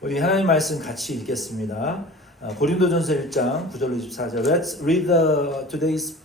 우리 하나님 말씀 같이 읽겠습니다. 고린도전서 1장 9절로 24절. Let's read today's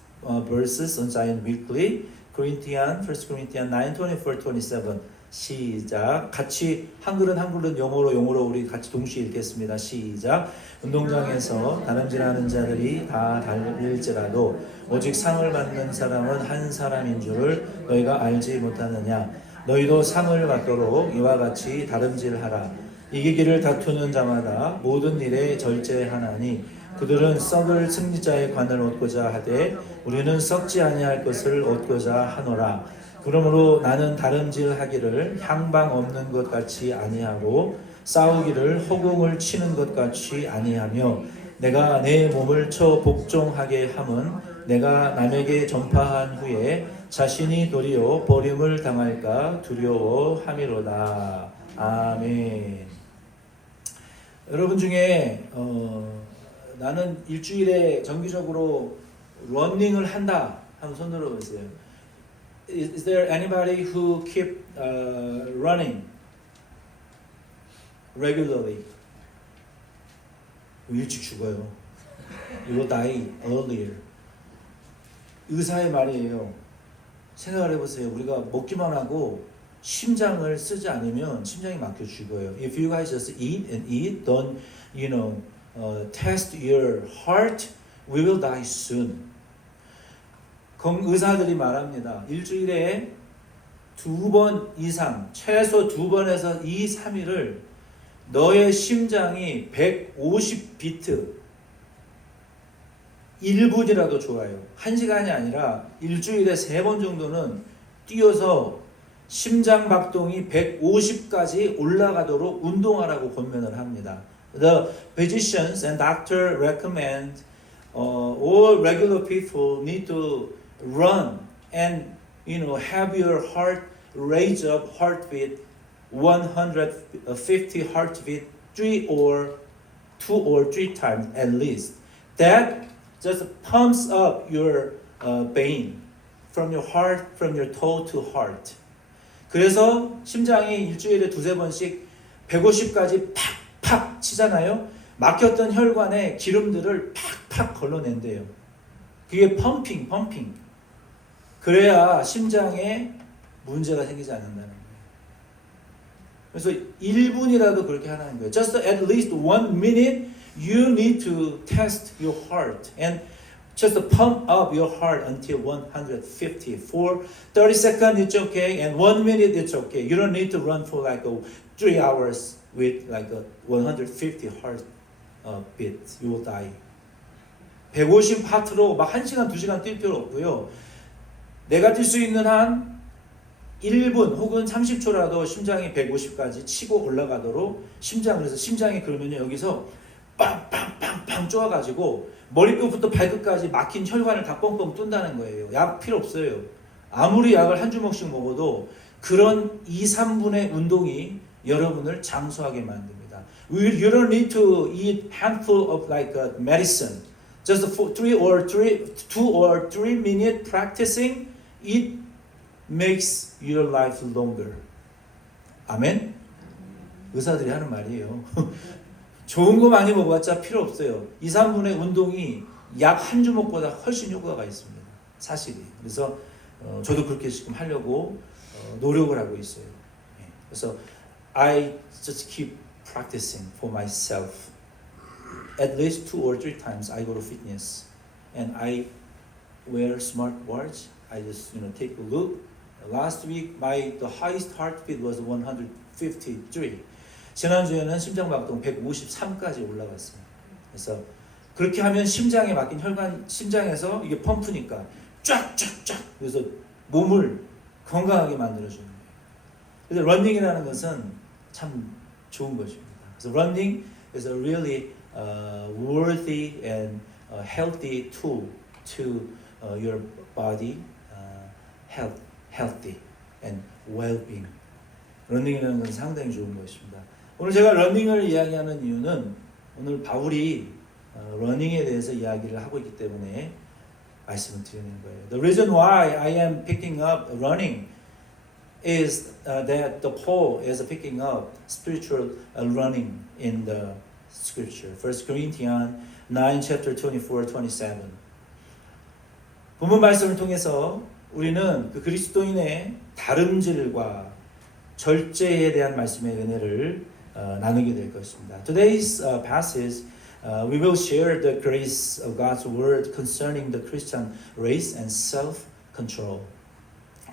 verses on Zion weekly. Corinthians, 1 Corinthians 9:24-27. 시작. 같이 한 글은 영어로 우리 같이 동시에 읽겠습니다. 시작. 운동장에서 다름질하는 자들이 다 달릴지라도 오직 상을 받는 사람은 한 사람인 줄을 너희가 알지 못하느냐. 너희도 상을 받도록 이와 같이 다름질하라. 이기기를 다투는 자마다 모든 일에 절제하나니 그들은 썩을 승리자의 관을 얻고자 하되 우리는 썩지 아니할 것을 얻고자 하노라. 그러므로 나는 다름질하기를 향방 없는 것 같이 아니하고 싸우기를 허공을 치는 것 같이 아니하며 내가 내 몸을 쳐 복종하게 함은 내가 남에게 전파한 후에 자신이 도리어 버림을 당할까 두려워함이로다. 아멘. 여러분 중에 나는 일주일에 정기적으로 러닝을 한다 하는 손 들어보세요. Is there anybody who keep running regularly? 일찍 죽어요. You will die earlier. 의사의 말이에요. 생각을 해보세요. 우리가 먹기만 하고 심장을 쓰지 않으면 심장이 막혀 죽어요. If you guys just eat and eat, don't test your heart, we will die soon. 의사들이 말합니다. 일주일에 2번 이상, 최소 2번에서 2, 3일을 너의 심장이 150비트 1분이라도 좋아요. 1시간이 아니라 일주일에 3번 정도는 뛰어서 심장 박동이 150까지 올라가도록 운동하라고 권면을 합니다. The physicians and doctor recommend all regular people need to run and have your heart raise up heartbeat 150 heartbeat 2 or 3 times at least. That just pumps up your vein from your heart, from your toe to heart. 그래서 심장이 일주일에 2-3번씩 150까지 팍팍 치잖아요. 막혔던 혈관에 기름들을 팍팍 걸러낸대요. 그게 펌핑. 그래야 심장에 문제가 생기지 않는다는 거예요. 그래서 1분이라도 그렇게 하라는 거예요. Just at least 1 minute you need to test your heart and just pump up your heart until 150. For 30 seconds it's okay and 1 minute it's okay. You don't need to run for like 3 hours with like a 150 heart beat. You will die. 150 하트로 막 1시간, 2시간 뛸 필요 없고요. 내가 뛸 수 있는 한 1분 혹은 30초라도 심장이 150까지 치고 올라가도록 그래서 심장이 그러면요 여기서 빵빵빵빵 쪼아가지고 머리끝부터 발끝까지 막힌 혈관을 다 뻥뻥 뚫는다는 거예요. 약 필요 없어요. 아무리 약을 한 주먹씩 먹어도 그런 2-3분의 운동이 여러분을 장수하게 만듭니다. You don't need to eat handful of like medicine. Just 2 or 3 minute practicing, it makes your life longer. 아멘? 의사들이 하는 말이에요. 좋은 거 많이 먹어봤자 필요 없어요. 2-3분의 운동이 약 한 주먹보다 훨씬 효과가 있습니다. 사실이. 그래서 저도 그렇게 지금 하려고 노력을 하고 있어요. 그래서 I just keep practicing for myself. At least 2 or 3 times I go to fitness and I wear smartwatch. I just take a look. Last week the highest heartbeat was 153. 지난주에는 심장박동 153까지 올라갔어요. 그래서 그렇게 하면 심장에 막힌 혈관, 심장에서 이게 펌프니까 쫙쫙쫙 그래서 몸을 건강하게 만들어주는 거예요. 그래서 러닝이라는 것은 참 좋은 것입니다. 그래서 running is a really worthy and healthy tool to your body healthy and well-being. 러닝이라는 것은 상당히 좋은 것입니다. 오늘 제가 러닝을 이야기하는 이유는 오늘 바울이 러닝에 대해서 이야기를 하고 있기 때문에 말씀을 드리는 거예요. The reason why I am picking up running is that the Paul is picking up spiritual running in the scripture. 1 Corinthians 9 chapter 24, 27. 본문 말씀을 통해서 우리는 그 그리스도인의 다름질과 절제에 대한 말씀의 은혜를 나누게 될 것입니다. Today's passage we will share the grace of God's word concerning the Christian race and self-control.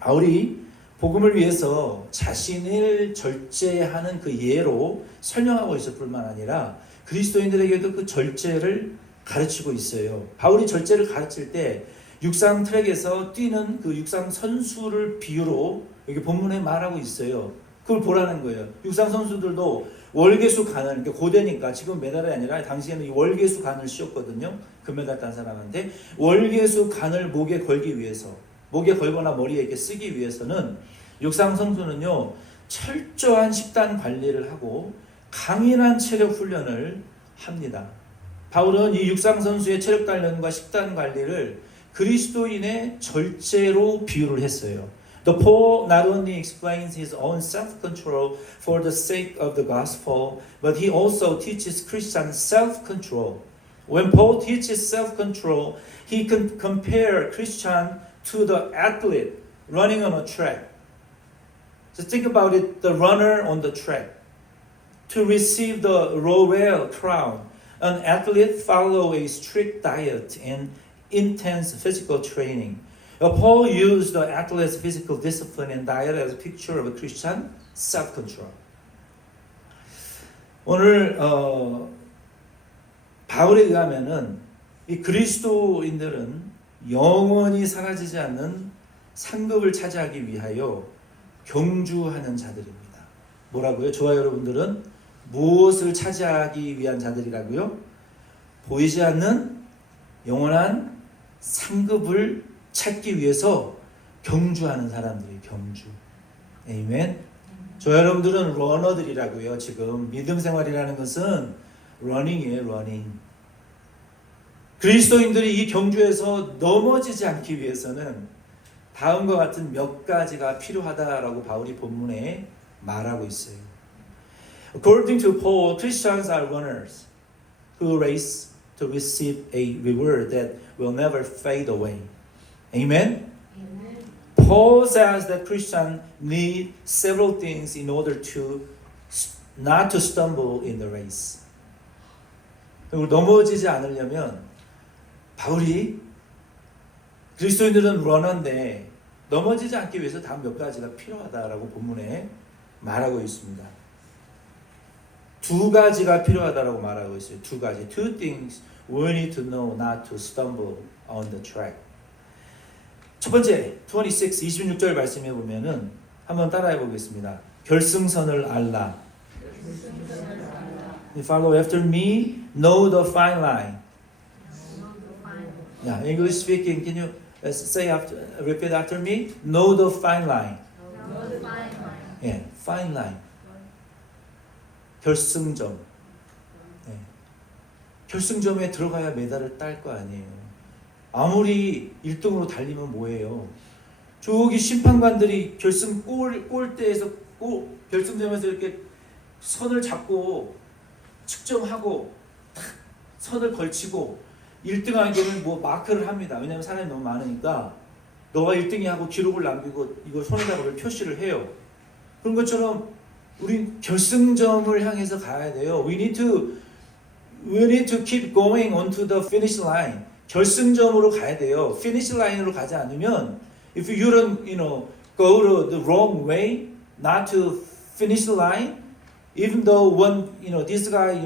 바울이 복음을 위해서 자신을 절제하는 그 예로 설명하고 있을 뿐만 아니라 그리스도인들에게도 그 절제를 가르치고 있어요. 바울이 절제를 가르칠 때 육상 트랙에서 뛰는 그 육상 선수를 비유로 여기 본문에 말하고 있어요. 그걸 보라는 거예요. 육상 선수들도 월계수 간을, 그러니까 고대니까 지금 메달이 아니라 당시에는 이 월계수 간을 씌웠거든요. 금메달 딴 사람한테 월계수 간을 목에 걸기 위해서, 목에 걸거나 머리에 이렇게 쓰기 위해서는 육상 선수는요 철저한 식단 관리를 하고 강인한 체력 훈련을 합니다. 바울은 이 육상 선수의 체력 단련과 식단 관리를 그리스도인의 절제로 비유를 했어요. The Paul not only explains his own self-control for the sake of the gospel, but he also teaches Christian self-control. When Paul teaches self-control, he can compare Christian to the athlete running on a track. So think about it, the runner on the track. To receive the royal crown, an athlete follows a strict diet and intense physical training. Paul used the athlete's physical discipline and diet as a picture of a Christian self-control. 오늘 바울에 의하면은 이 그리스도인들은 영원히 사라지지 않는 상급을 차지하기 위하여 경주하는 자들입니다. 뭐라고요? 저와 여러분들은 무엇을 차지하기 위한 자들이라고요? 보이지 않는 영원한 상급을 찾기 위해서 경주하는 사람들이 경주. 아멘. 저 여러분들은 러너들이라고요. 지금 믿음 생활이라는 것은 러닝이에요. 러닝. 그리스도인들이 이 경주에서 넘어지지 않기 위해서는 다음과 같은 몇 가지가 필요하다라고 바울이 본문에 말하고 있어요. According to Paul, Christians are runners who race to receive a reward that will never fade away. Amen? Amen. Paul says that Christians need several things in order to not to stumble in the race. 그리고 넘어지지 않으려면 바울이 그리스도인들은 러너인데 넘어지지 않기 위해서 다음 몇 가지가 필요하다라고 본문에 말하고 있습니다. 두 가지가 필요하다라고 말하고 있어요. 두 가지. Two things we need to know not to stumble on the track. 첫 번째, 26절 말씀해 보면은 한번 따라해 보겠습니다. 결승선을 알라. Follow after me, know the fine line. Yeah, English speaking, can you say after, repeat after me? Know the fine line. Know the fine line. Yeah, fine line. 결승점. 네. 결승점에 들어가야 메달을 딸 거 아니에요. 아무리 1등으로 달리면 뭐예요? 저기 심판관들이 결승 골대에서 결승점에서 이렇게 선을 잡고 측정하고 탁 선을 걸치고 1등하게는 뭐 마크를 합니다. 왜냐하면 사람이 너무 많으니까 너가 1등이 하고 기록을 남기고 이걸 손에다가 표시를 해요. 그런 것처럼 우린 결승점을 향해서 가야 돼요. We need to keep going onto the finish line. 결승점으로 가야 돼요. finish line으로 가지 않으면 if you don't, go to the wrong way, not to finish the line, even though this guy,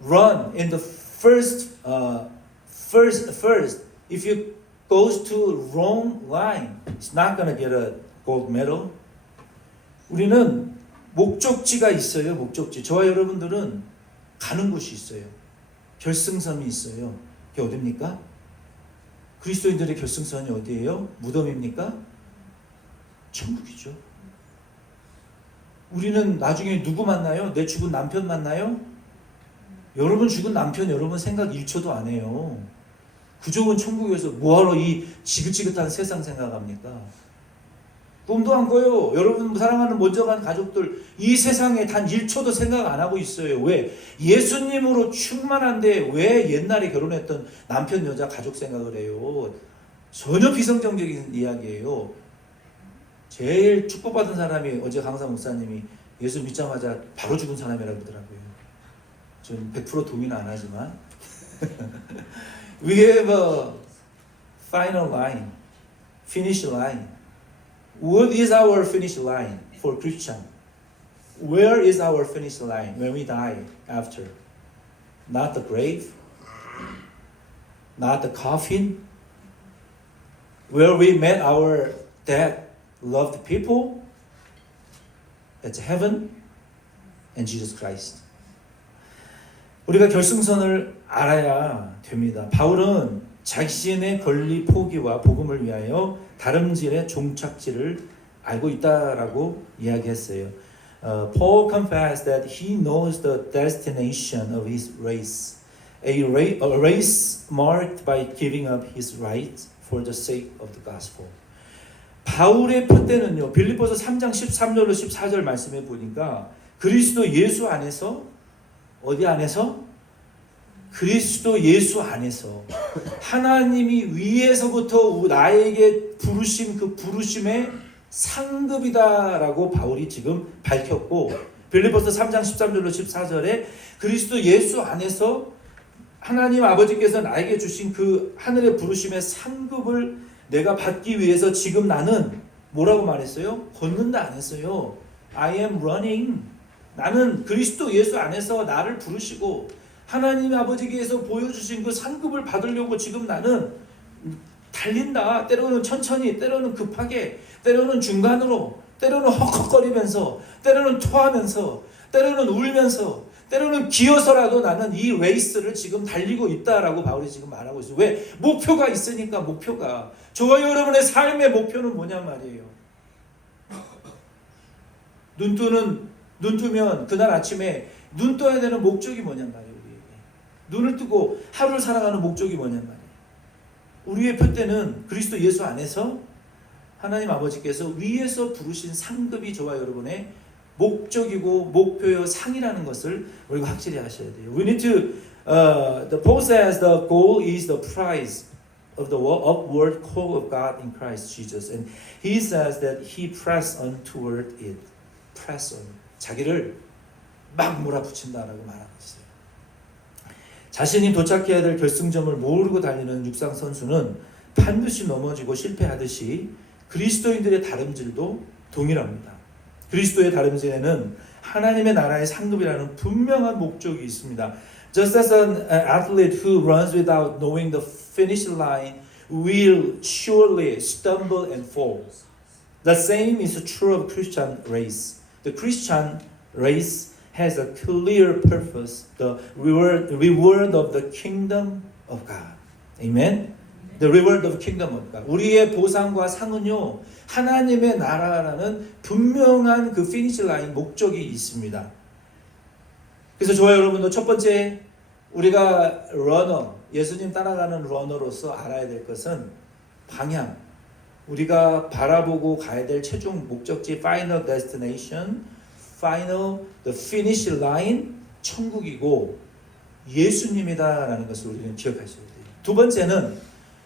run in the first, if you goes to wrong line, it's not gonna get a gold medal. 우리는 목적지가 있어요. 목적지. 저와 여러분들은 가는 곳이 있어요. 결승선이 있어요. 그게 어디입니까? 그리스도인들의 결승선이 어디예요? 무덤입니까? 천국이죠. 우리는 나중에 누구 만나요? 내 죽은 남편 만나요? 여러분 죽은 남편 여러분 생각 1초도 안 해요. 그 좋은 천국에서 뭐하러 이 지긋지긋한 세상 생각합니까? 꿈도 안 꿔요. 여러분 사랑하는 먼저 간 가족들 이 세상에 단 1초도 생각 안 하고 있어요. 왜? 예수님으로 충만한데 왜 옛날에 결혼했던 남편 여자 가족 생각을 해요? 전혀 비성경적인 이야기예요. 제일 축복받은 사람이 어제 강사 목사님이 예수 믿자마자 바로 죽은 사람이라고 그러더라고요. 저는 100% 동의는 안 하지만 We have a final line, finish line. What is our finish line for Christian? Where is our finish line when we die after? Not the grave, not the coffin, where we met our dead loved people. That's heaven and Jesus Christ. 우리가 결승선을 알아야 됩니다. 바울은 자신의 권리 포기와 복음을 위하여 다름질의 종착지를 알고 있다라고 이야기했어요. Paul confessed that he knows the destination of his race, a race marked by giving up his right for the sake of the gospel. 바울의 표대는요, 빌립보서 3장 13절로 14절 말씀해 보니까 그리스도 예수 안에서 어디 안에서? 그리스도 예수 안에서 하나님이 위에서부터 나에게 부르신 그 부르심의 상급이다라고 바울이 지금 밝혔고 빌립보서 3장 13절로 14절에 그리스도 예수 안에서 하나님 아버지께서 나에게 주신 그 하늘의 부르심의 상급을 내가 받기 위해서 지금 나는 뭐라고 말했어요? 걷는다 안 했어요. I am running. 나는 그리스도 예수 안에서 나를 부르시고 하나님 아버지께서 보여주신 그 상급을 받으려고 지금 나는 달린다. 때로는 천천히, 때로는 급하게, 때로는 중간으로, 때로는 헉헉거리면서, 때로는 토하면서, 때로는 울면서, 때로는 기어서라도 나는 이 레이스를 지금 달리고 있다라고 바울이 지금 말하고 있어요. 왜? 목표가 있으니까 목표가. 저와 여러분의 삶의 목표는 뭐냐 말이에요. 눈 뜨면 그날 아침에 눈 떠야 되는 목적이 뭐냐 말이에요. 눈을 뜨고 하루를 살아가는 목적이 뭐냐 말이에요. 우리의 표대는 그리스도 예수 안에서 하나님 아버지께서 위에서 부르신 상급이 저와 여러분의 목적이고 목표요 상이라는 것을 우리가 확실히 하셔야 돼요. We need to the Paul says the goal is the prize of the upward call of God in Christ Jesus, and he says that he press on toward it. Press on. 자기를 막 몰아붙인다라고 말하고 있어요. 자신이 도착해야 될 결승점을 모르고 달리는 육상 선수는 반드시 넘어지고 실패하듯이 그리스도인들의 다름질도 동일합니다. 그리스도의 다름질에는 하나님의 나라의 상급이라는 분명한 목적이 있습니다. Just as an athlete who runs without knowing the finish line will surely stumble and fall. The same is true of Christian race. The Christian race has a clear purpose, the reward of the kingdom of God. Amen. The reward of kingdom of God. 우리의 보상과 상은요, 하나님의 나라라는 분명한 그 피니시 라인 목적이 있습니다. 그래서 저와 여러분도 첫 번째 우리가 러너, 예수님 따라가는 러너로서 알아야 될 것은 방향. 우리가 바라보고 가야 될 최종 목적지, final destination, the finish line, 천국이고 예수님이다라는 것을 우리는 기억하셔야 돼요. 두 번째는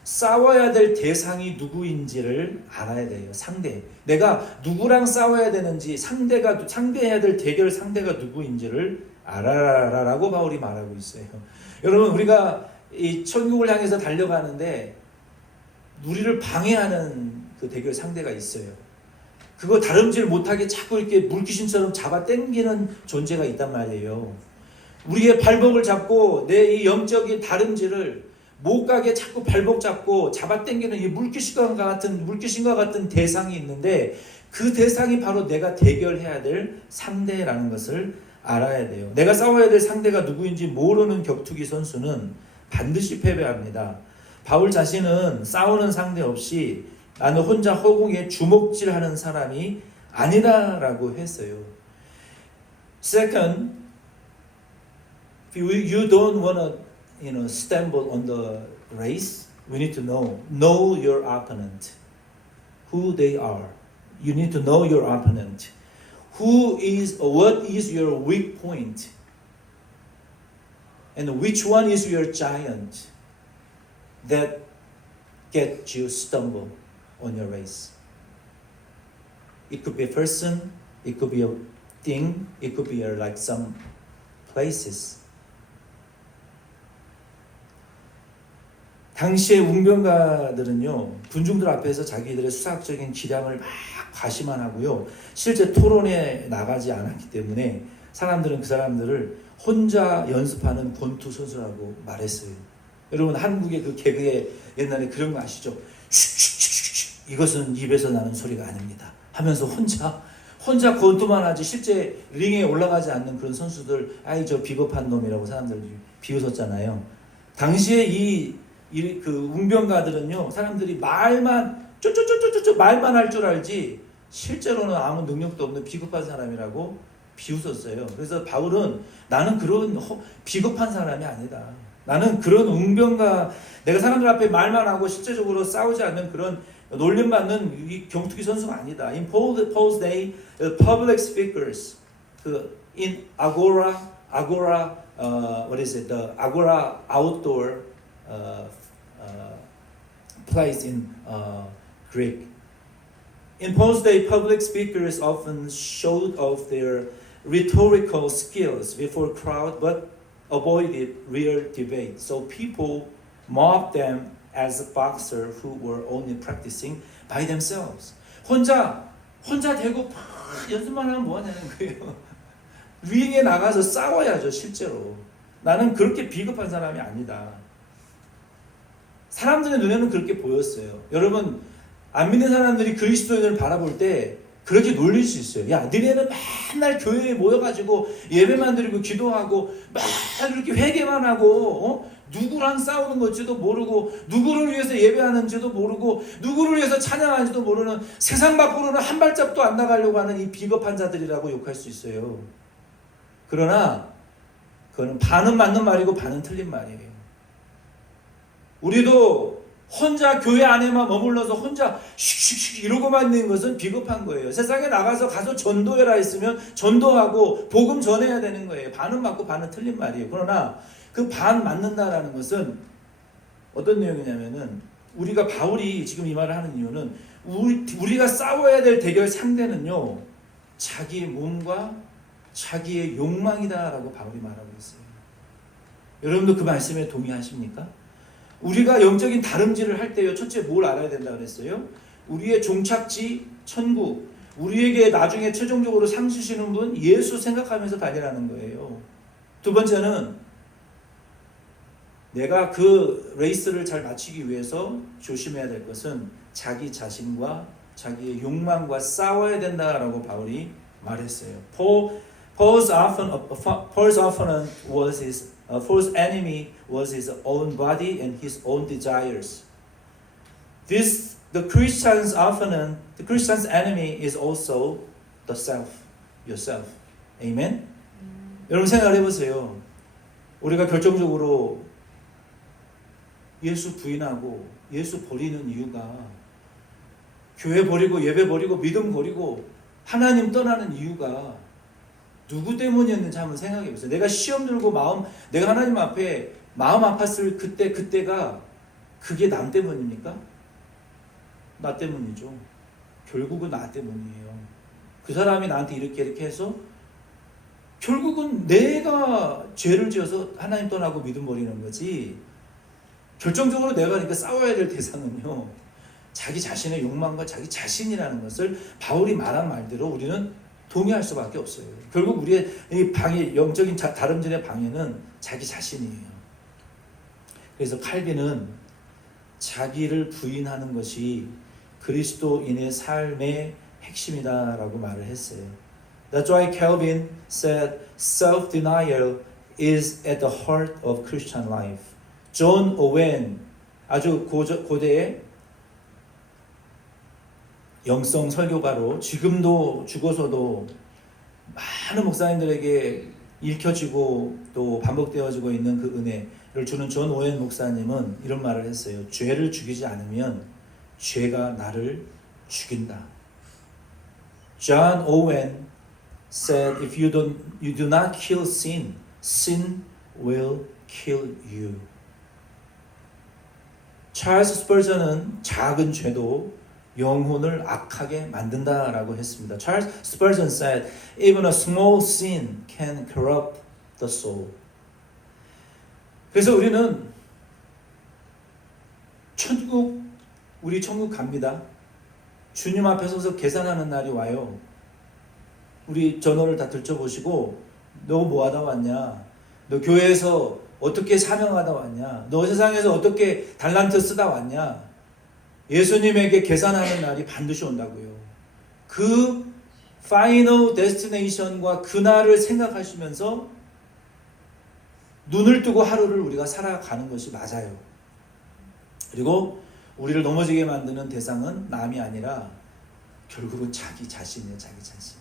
싸워야 될 대상이 누구인지를 알아야 돼요. 상대. 내가 누구랑 싸워야 되는지, 상대해야 될 대결 상대가 누구인지를 알아라라고 바울이 말하고 있어요. 여러분, 우리가 이 천국을 향해서 달려가는데 우리를 방해하는 그 대결 상대가 있어요. 그거 다름질 못하게 자꾸 이렇게 물귀신처럼 잡아 당기는 존재가 있단 말이에요. 우리의 발목을 잡고 내 이 영적인 다름질을 못 가게 자꾸 발목 잡고 잡아 당기는 이 물귀신과 같은 대상이 있는데 그 대상이 바로 내가 대결해야 될 상대라는 것을 알아야 돼요. 내가 싸워야 될 상대가 누구인지 모르는 격투기 선수는 반드시 패배합니다. 바울 자신은 싸우는 상대 없이 나는 혼자 허공에 주먹질하는 사람이 아니다라고 했어요. Second, you don't want to, stumble on the race. We need to know your opponent, who they are, You need to know your opponent. What is your weak point? And which one is your giant that get you stumble on your race? It could be a person, it could be a thing, it could be like some places. 당시의 웅변가들은요, 군중들 앞에서 자기들의 수사학적인 기량을 막 과시만 하고요, 실제 토론에 나가지 않았기 때문에 사람들은 그 사람들을 혼자 연습하는 권투 선수라고 말했어요. 여러분, 한국의 그 개그에 옛날에 그런 거 아시죠? 슉슉슉슉, 이것은 입에서 나는 소리가 아닙니다 하면서 혼자 권투만 하지 실제 링에 올라가지 않는 그런 선수들, 아이 저 비겁한 놈이라고 사람들이 비웃었잖아요. 당시에 그 웅변가들은요, 사람들이 말만 쪼쪼쪼쪼쪼 말만 할 줄 알지 실제로는 아무 능력도 없는 비겁한 사람이라고 비웃었어요. 그래서 바울은 나는 그런 비겁한 사람이 아니다. 나는 그런 웅변가, 내가 사람들 앞에 말만 하고 실제적으로 싸우지 않는 그런 놀림받는 이 경투기 선수가 아니다. In Paul's day, public speakers in Agora, what is it? The Agora outdoor place in Greek. In Paul's day, public speakers often showed off their rhetorical skills before a crowd, but avoided real debate. So people mocked them as boxers who were only practicing by themselves. 혼자 대고 연습만 하면 뭐 하냐는 거예요. 링에 나가서 싸워야죠, 실제로. 나는 그렇게 비겁한 사람이 아니다. 사람들의 눈에는 그렇게 보였어요. 여러분, 안 믿는 사람들이 그리스도인을 바라볼 때 그렇게 놀릴 수 있어요. 야, 너네는 맨날 교회에 모여가지고 예배만 드리고 기도하고 막 이렇게 회개만 하고 누구랑 싸우는 건지도 모르고 누구를 위해서 예배하는지도 모르고 누구를 위해서 찬양하는지도 모르는 세상 밖으로는 한 발짝도 안 나가려고 하는 이 비겁한 자들이라고 욕할 수 있어요. 그러나 그거는 반은 맞는 말이고 반은 틀린 말이에요. 우리도 혼자 교회 안에만 머물러서 혼자 슉슉슉 이러고만 있는 것은 비겁한 거예요. 세상에 나가서 가서 전도해라 했으면 전도하고 복음 전해야 되는 거예요. 반은 맞고 반은 틀린 말이에요. 그러나 그 반 맞는다라는 것은 어떤 내용이냐면은, 우리가 바울이 지금 이 말을 하는 이유는 우리가 싸워야 될 대결 상대는요, 자기의 몸과 자기의 욕망이다라고 바울이 말하고 있어요. 여러분도 그 말씀에 동의하십니까? 우리가 영적인 다름질을 할 때요, 첫째 뭘 알아야 된다 그랬어요? 우리의 종착지 천국, 우리에게 나중에 최종적으로 상 주시는 분 예수 생각하면서 달리라는 거예요. 두 번째는 내가 그 레이스를 잘 마치기 위해서 조심해야 될 것은 자기 자신과 자기의 욕망과 싸워야 된다라고 바울이 말했어요. Paul's enemy was his own body and his own desires. The Christian's enemy is also the self, yourself. Amen. 여러분 생각을 해보세요. 우리가 결정적으로 예수 부인하고 예수 버리는 이유가, 교회 버리고 예배 버리고 믿음 버리고 하나님 떠나는 이유가 누구 때문이었는지 한번 생각해 보세요. 내가 시험 들고 내가 하나님 앞에 마음 아팠을 그때가 그게 남 때문입니까? 나 때문이죠. 결국은 나 때문이에요. 그 사람이 나한테 이렇게 해서 결국은 내가 죄를 지어서 하나님 떠나고 믿음 버리는 거지. 결정적으로 내가 그러니까 싸워야 될 대상은요, 자기 자신의 욕망과 자기 자신이라는 것을 바울이 말한 말대로 우리는 동의할 수밖에 없어요. 결국 우리의 이 영적인 다름질의 방해는 자기 자신이에요. 그래서 칼빈은 자기를 부인하는 것이 그리스도인의 삶의 핵심이다라고 말을 했어요. That's why Calvin said self-denial is at the heart of Christian life. 존 오웬, 아주 고대의 영성 설교가로 지금도 죽어서도 많은 목사님들에게 읽혀지고 또 반복되어지고 있는 그 은혜를 주는 존 오웬 목사님은 이런 말을 했어요. 죄를 죽이지 않으면 죄가 나를 죽인다. John Owen said, if you do not kill sin, sin will kill you. 찰스 스펄전은 작은 죄도 영혼을 악하게 만든다라고 했습니다. Charles Spurgeon said, even a small sin can corrupt the soul. 그래서 우리는 우리 천국 갑니다. 주님 앞에 서서 계산하는 날이 와요. 우리 전원을 다 들춰보시고, 너 뭐 하다 왔냐? 너 교회에서 어떻게 사명하다 왔냐? 너 세상에서 어떻게 달란트 쓰다 왔냐? 예수님에게 계산하는 날이 반드시 온다고요. 그 파이널 데스티네이션과 그날을 생각하시면서 눈을 뜨고 하루를 우리가 살아가는 것이 맞아요. 그리고 우리를 넘어지게 만드는 대상은 남이 아니라 결국은 자기 자신이에요. 자기 자신.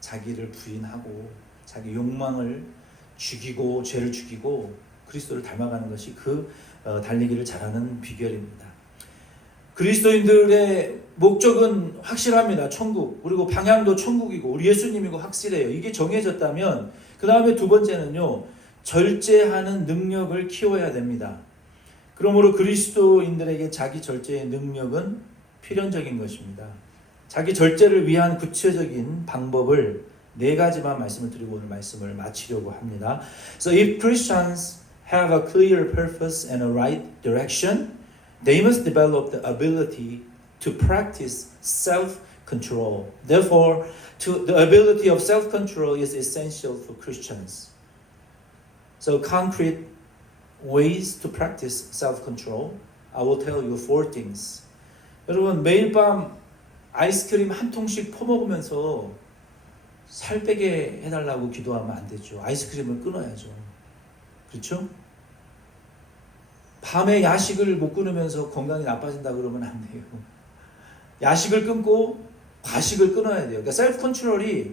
자기를 부인하고 자기 욕망을 죽이고 죄를 죽이고 그리스도를 닮아가는 것이 그 달리기를 잘하는 비결입니다. 그리스도인들의 목적은 확실합니다. 천국. 그리고 방향도 천국이고 우리 예수님이고 확실해요. 이게 정해졌다면 그 다음에 두 번째는요. 절제하는 능력을 키워야 됩니다. 그러므로 그리스도인들에게 자기 절제의 능력은 필연적인 것입니다. 자기 절제를 위한 구체적인 방법을 네 가지만 말씀을 드리고 오늘 말씀을 마치려고 합니다. So if Christians have a clear purpose and a right direction, they must develop the ability to practice self-control. Therefore, the ability of self-control is essential for Christians. So concrete ways to practice self-control. I will tell you 4 things. 여러분 매일 밤 아이스크림 한 통씩 퍼먹으면서 살 빼게 해달라고 기도하면 안 되죠. 아이스크림을 끊어야죠. 그렇죠? 밤에 야식을 못 끊으면서 건강이 나빠진다 그러면 안 돼요. 야식을 끊고 과식을 끊어야 돼요. 그러니까 셀프 컨트롤이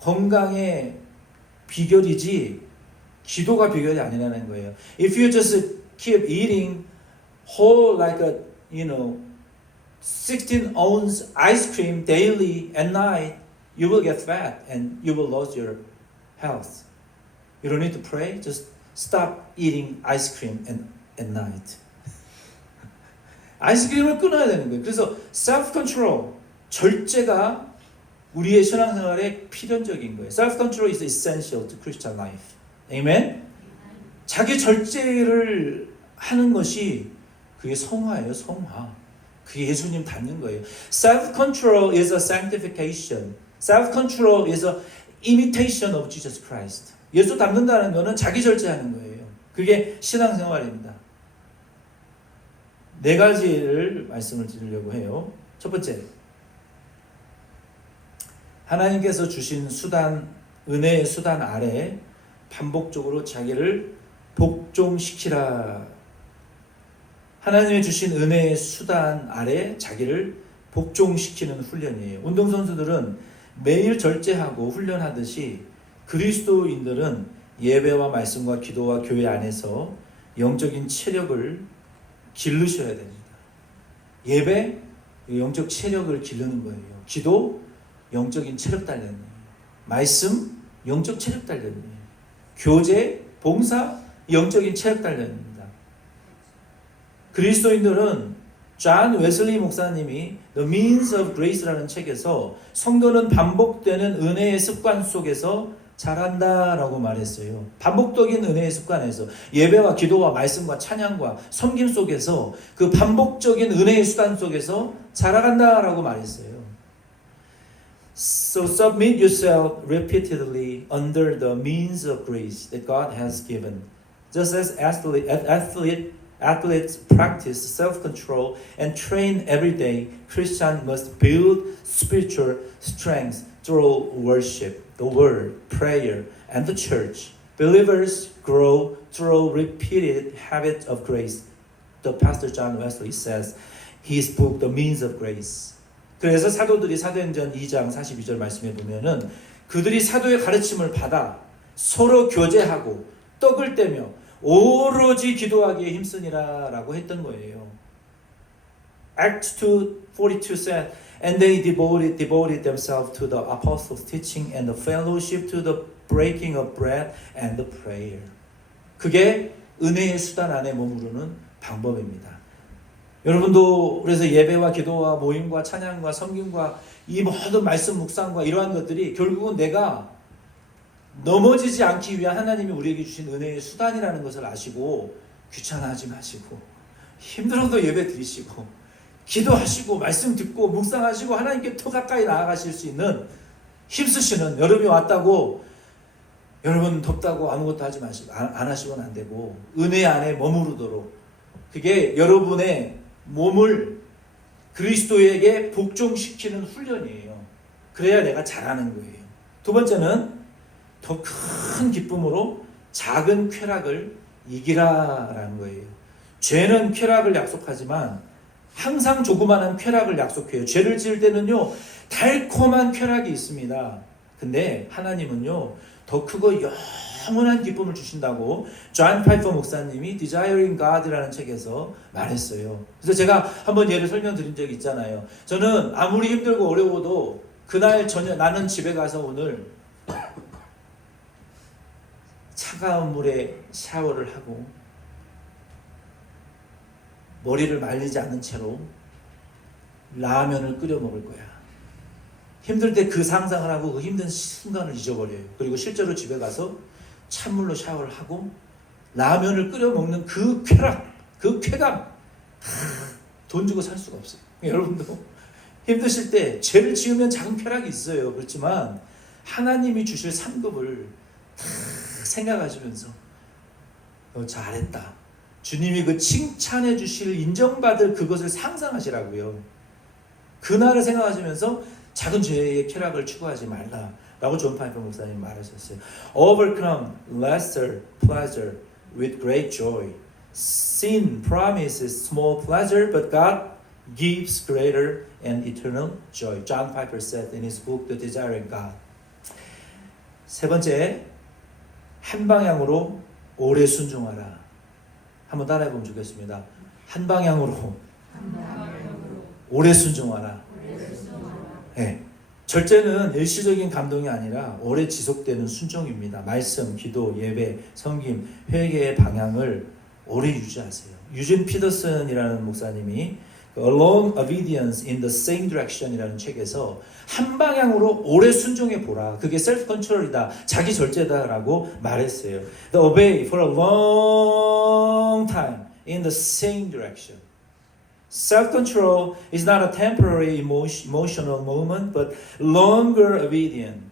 건강의 비결이지 기도가 비결이 아니라는 거예요. If you just keep eating whole like a 16-ounce ice cream daily at night, you will get fat and you will lose your health. You don't need to pray. Just stop eating ice cream at night. 아이스크림을 끊어야 되는 거예요. 그래서 self-control, 절제가 우리의 신앙생활에 필연적인 거예요. Self-control is essential to Christian life. 아멘? 자기 절제를 하는 것이 그게 성화예요. 성화. 그게 예수님 닮는 거예요. Self-control is a sanctification. Self-control is a imitation of Jesus Christ. 예수 닮는다는 것은 자기 절제하는 거예요. 그게 신앙생활입니다. 4가지를 말씀을 드리려고 해요. 첫 번째, 하나님께서 주신 수단, 은혜의 수단 아래 반복적으로 자기를 복종시키라. 하나님의 주신 은혜의 수단 아래 자기를 복종시키는 훈련이에요. 운동선수들은 매일 절제하고 훈련하듯이 그리스도인들은 예배와 말씀과 기도와 교회 안에서 영적인 체력을 기르셔야 됩니다. 예배, 영적 체력을 기르는 거예요. 기도, 영적인 체력 단련이에요. 말씀, 영적 체력 단련이에요. 교제, 봉사, 영적인 체력 단련입니다. 그리스도인들은 존 웨슬리 목사님이 The Means of Grace라는 책에서 성도는 반복되는 은혜의 습관 속에서 자란다라고 말했어요. 반복적인 은혜의 습관에서 예배와 기도와 말씀과 찬양과 섬김 속에서 그 반복적인 은혜의 수단 속에서 자라간다라고 말했어요. So submit yourself repeatedly under the means of grace that God has given. Just as athletes practice self-control and train every day, Christians must build spiritual strength through worship, the word, prayer, and the church. Believers grow through repeated habits of grace. The Pastor John Wesley says, his book, The Means of Grace. 그래서 사도들이 사도행전 2장 42절 말씀에 보면은 그들이 사도의 가르침을 받아 서로 교제하고 떡을 떼며 오로지 기도하기에 힘쓰니라 라고 했던 거예요. Acts 2:42 said, and they devoted themselves to the apostles' teaching and the fellowship, to the breaking of bread and the prayer. 그게 은혜의 수단 안에 머무르는 방법입니다. 여러분도 그래서 예배와 기도와 모임과 찬양과 섬김과 이 모든 말씀 묵상과 이러한 것들이 결국은 내가 넘어지지 않기 위한 하나님이 우리에게 주신 은혜의 수단이라는 것을 아시고 귀찮아하지 마시고 힘들어도 예배 드리시고 기도하시고 말씀 듣고 묵상하시고 하나님께 더 가까이 나아가실 수 있는 힘쓰시는 여름이 왔다고 여러분 덥다고 아무것도 하지 마시고 안 하시면 안 되고 은혜 안에 머무르도록 그게 여러분의 몸을 그리스도에게 복종시키는 훈련이에요. 그래야 내가 잘하는 거예요. 두 번째는 더 큰 기쁨으로 작은 쾌락을 이기라라는 거예요. 죄는 쾌락을 약속하지만 항상 조그마한 쾌락을 약속해요. 죄를 지을 때는요 달콤한 쾌락이 있습니다. 근데 하나님은요 더 크고 영원한 기쁨을 주신다고 존 파이퍼 목사님이 Desiring God라는 책에서 말했어요. 그래서 제가 한번 예를 설명드린 적이 있잖아요. 저는 아무리 힘들고 어려워도 그날 저녁 나는 집에 가서 오늘 차가운 물에 샤워를 하고 머리를 말리지 않은 채로 라면을 끓여 먹을 거야. 힘들 때 그 상상을 하고 그 힘든 순간을 잊어버려요. 그리고 실제로 집에 가서 찬물로 샤워를 하고 라면을 끓여 먹는 그 쾌락, 그 쾌감 돈 주고 살 수가 없어요. 여러분도 힘드실 때 죄를 지으면 작은 쾌락이 있어요. 그렇지만 하나님이 주실 상급을 생각하시면서 너 잘했다. 주님이 그 칭찬해 주실 인정받을 그것을 상상하시라고요. 그날을 생각하시면서 작은 죄의 쾌락을 추구하지 말라라고 존 파이퍼 목사님 말하셨어요. Overcome lesser pleasure with great joy. Sin promises small pleasure, but God gives greater and eternal joy. John Piper said in his book The Desiring God. 세 번째, 한 방향으로 오래 순종하라. 한번 따라해 보면 좋겠습니다. 한 방향으로 오래 순종하라. 네. 절제는 일시적인 감동이 아니라 오래 지속되는 순종입니다. 말씀, 기도, 예배, 섬김, 회개의 방향을 오래 유지하세요. 유진 피더슨이라는 목사님이 Alone Obedience in the Same Direction이라는 책에서 한 방향으로 오래 순종해 보라. 그게 셀프 컨트롤이다. 자기 절제다라고 말했어요. The obey for a long time in the same direction. Self-control is not a temporary emotional moment, but longer obedience.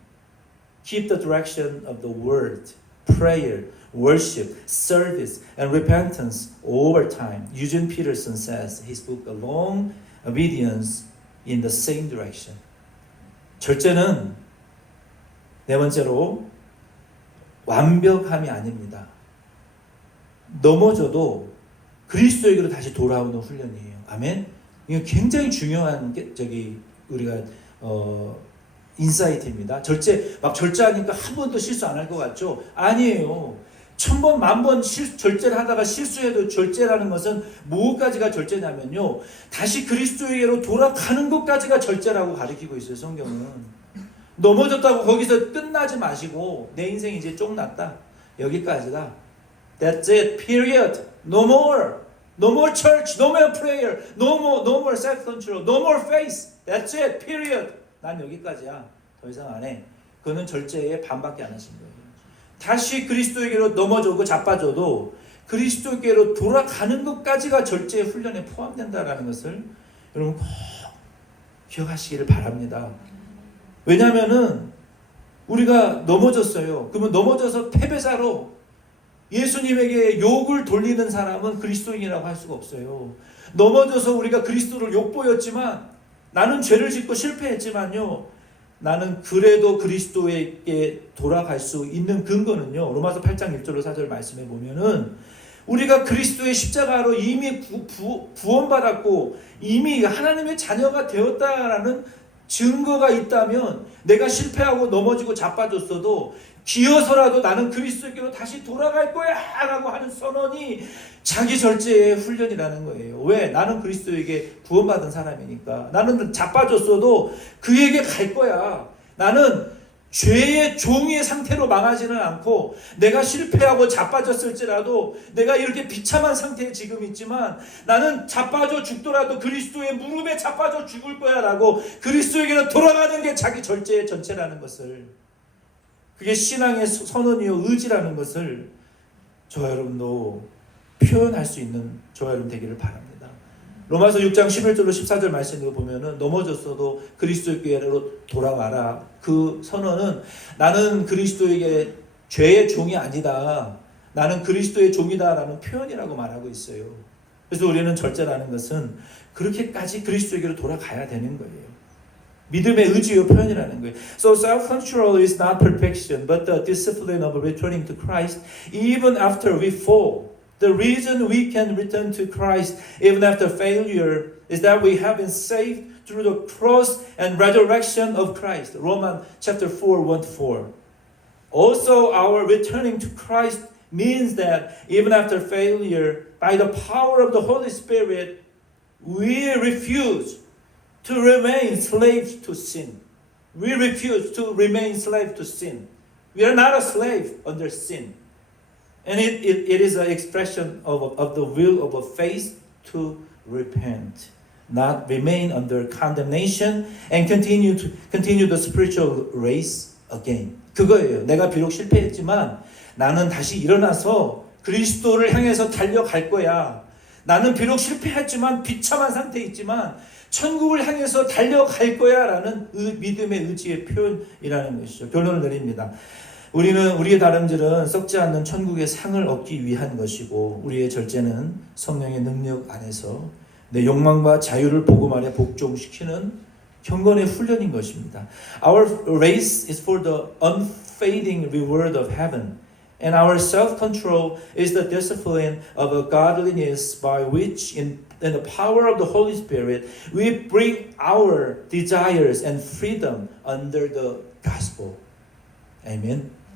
Keep the direction of the word, prayer, worship, service, and repentance over time. Eugene Peterson says his book, A Long Obedience in the Same Direction. 절제는 네 번째로 완벽함이 아닙니다. 넘어져도 그리스도에게로 다시 돌아오는 훈련이에요. 아멘. 이거 굉장히 중요한 우리가 인사이트입니다. 절제하니까 한 번도 실수 안 할 것 같죠? 아니에요. 1000번, 10,000번 절제를 하다가 실수해도 절제라는 것은 무엇까지가 절제냐면요. 다시 그리스도에게로 돌아가는 것까지가 절제라고 가르치고 있어요, 성경은. 넘어졌다고 거기서 끝나지 마시고 내 인생 이제 쫑났다. 여기까지다. That's it. Period. No more. No more church. No more prayer. No more self-control. No more faith. That's it. Period. 난 여기까지야. 더 이상 안 해. 그거는 절제의 반밖에 안 하신 거예요. 다시 그리스도에게로 넘어져고 자빠져도 그리스도에게로 돌아가는 것까지가 절제의 훈련에 포함된다는 것을 여러분 꼭 기억하시기를 바랍니다. 왜냐하면은 우리가 넘어졌어요. 그러면 넘어져서 패배자로 예수님에게 욕을 돌리는 사람은 그리스도인이라고 할 수가 없어요. 넘어져서 우리가 그리스도를 욕보였지만 나는 죄를 짓고 실패했지만요. 나는 그래도 그리스도에게 돌아갈 수 있는 근거는요. 로마서 8장 1절로 4절 말씀해 보면은 우리가 그리스도의 십자가로 이미 구원받았고 이미 하나님의 자녀가 되었다라는 증거가 있다면 내가 실패하고 넘어지고 자빠졌어도 기어서라도 나는 그리스도께로 다시 돌아갈 거야 라고 하는 선언이 자기 절제의 훈련이라는 거예요. 왜? 나는 그리스도에게 구원받은 사람이니까. 나는 자빠졌어도 그에게 갈 거야. 나는 죄의 종의 상태로 망하지는 않고 내가 실패하고 자빠졌을지라도 내가 이렇게 비참한 상태에 지금 있지만 나는 자빠져 죽더라도 그리스도의 무릎에 자빠져 죽을 거야 라고 그리스도에게로 돌아가는 게 자기 절제의 전체라는 것을, 그게 신앙의 선언이요 의지라는 것을 저와 여러분도 표현할 수 있는 저와 여러분 되기를 바랍니다. 로마서 6장 11절로 14절 말씀을 보면은 넘어졌어도 그리스도께로 돌아와라. 그 선언은 나는 그리스도에게 죄의 종이 아니다. 나는 그리스도의 종이다라는 표현이라고 말하고 있어요. 그래서 우리는 절제라는 것은 그렇게까지 그리스도에게로 돌아가야 되는 거예요. 믿음의 의지의 표현이라는 거예요. So self-control is not perfection, but the discipline of returning to Christ even after we fall. The reason we can return to Christ even after failure is that we have been saved through the cross and resurrection of Christ. Romans chapter 4, 1-4. Also, our returning to Christ means that even after failure, by the power of the Holy Spirit, we refuse to remain slaves to sin. We refuse to remain slave to sin. We are not a slave under sin. And it is an expression of the will of a faith to repent, not remain under condemnation and continue the spiritual race again. 그거예요. 내가 비록 실패했지만 나는 다시 일어나서 그리스도를 향해서 달려갈 거야. 나는 비록 실패했지만 비참한 상태에 있지만 천국을 향해서 달려갈 거야 라는 믿음의 의지의 표현이라는 것이죠. 결론을 내립니다. 우리의 다름질은 썩지 않는 천국의 상을 얻기 위한 것이고 우리의 절제는 성령의 능력 안에서 내 욕망과 자유를 복음 아래 복종시키는 경건의 훈련인 것입니다. Our race is for the unfading reward of heaven, and our self-control is the discipline of a godliness by which in the power of the Holy Spirit we bring our desires and freedom under the gospel. Amen.